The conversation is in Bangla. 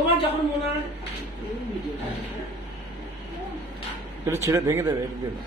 তোমার যখন মনে হয় এটা ছেড়ে ভেঙে দেবে, এটা দিয়ে না